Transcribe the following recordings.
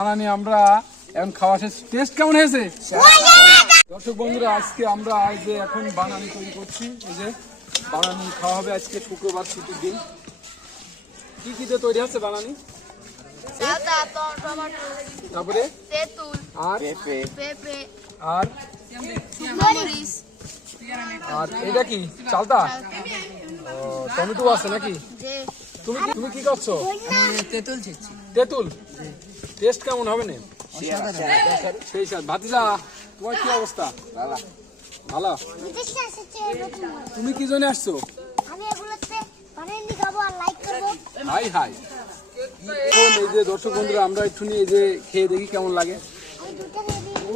বানানি আমরা এখন খাওয়া শেষ। টেস্ট কেমন হয়েছে দর্শক বন্ধুরা? আজকে আমরা এই যে এখন বানানি তৈরি করছি। এই যে বানানি খাওয়া হবে আজকে, শুক্রবার ছুটির দিন। কি কি দিয়ে তৈরি হচ্ছে বানানি? তারপরে আর আর আর এটা কি চালতা? টমেটো আছে নাকি? তুমি কি করছো? তেঁতুল। টেস্ট কেমন হবে না? সেই স্বাদ। ভাতিজা তোমার কি অবস্থা? ভালো। তুমি কি জন্য আসছো? High high. এখন এই যে দর্শক বন্ধুরা আমরা একটু এই যে খেয়ে দেখি কেমন লাগে।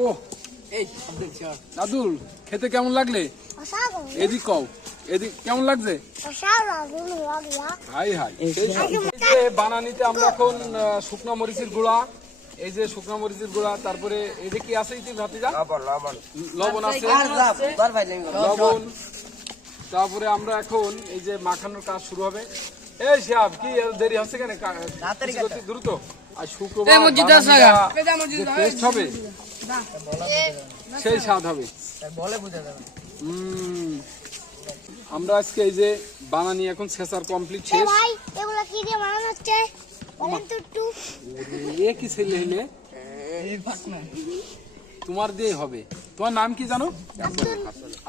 ও আব্দুল, খেতে কেমন লাগলে? এদিক কও, এদিক কেমন লাগছে? High high. বানানিতে আমরা এখন শুকনো মরিচের গুঁড়া, এই যে শুকনো মরিচের গুঁড়া, তারপরে এটা কি আছে ভাতিজা? লবণ আছে, লবণ। তারপরে আমরা এখন এই যে মাখানোর কাজ শুরু হবে। এই সাহেব কি দেরি হচ্ছে কেন? দ্রুত। আর শুক্রবার টেস্ট হবে, সেই স্বাদ হবে। আমরা আজকে এই যে বানানি এখন ছেঁচার কমপ্লিট শেষ। কি ছেলে হলে তোমার দিয়ে হবে। তোমার নাম কি জানো?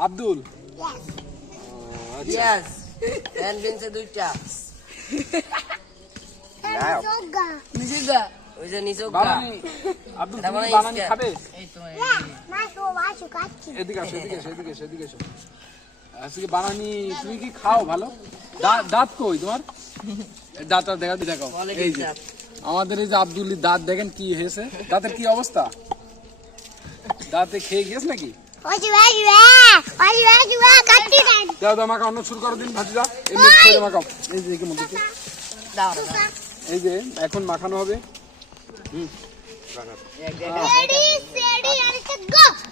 আব্দুল। বানানি খাবে? এদিকে আসো, এদিকে আসো, এদিকে আসো, এদিকে আসো। আজকে বানানি তুমি কি খাও ভালো? দাঁত কই তোমার? দাঁতটা দেখাও। এই যে আমাদের এই যে আব্দুল্লির দাঁত দেখেন কি হয়েছে, দাঁতের কি অবস্থা? দাঁতে খেয়ে গিয়েছে নাকি? দাও মাখাও, অন্য শুরু করো দিন ভাতিজা। এই মাখাও, এই যে মধ্যে এই যে এখন মাখানো হবে।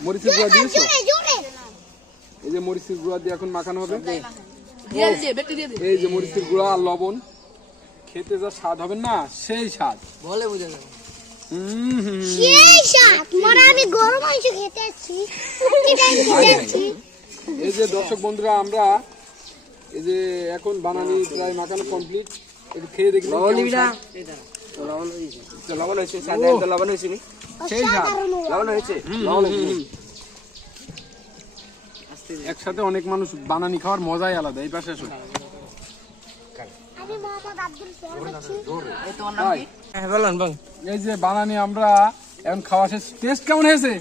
মরিচের গুঁড়া দিয়েছো? এই যে মরিচের গুঁড়া দিয়ে এখন মাখানো হবে। এই যে মরিচের গুঁড়া আর লবণ, খেতে যা স্বাদ হবে না, সেই স্বাদ বলে বোঝা যাবে। এই যে দর্শক বন্ধুরা আমরা এই যে এখন বানানি প্রায় মাখানো কমপ্লিট। একটু খেয়ে দেখি। একসাথে অনেক মানুষ বানানি খাওয়ার মজাই আলাদা। এই পাশে আসো। এই যে বানানি আমরা এখন খাওয়া শেষ। টেস্ট কেমন হয়েছে?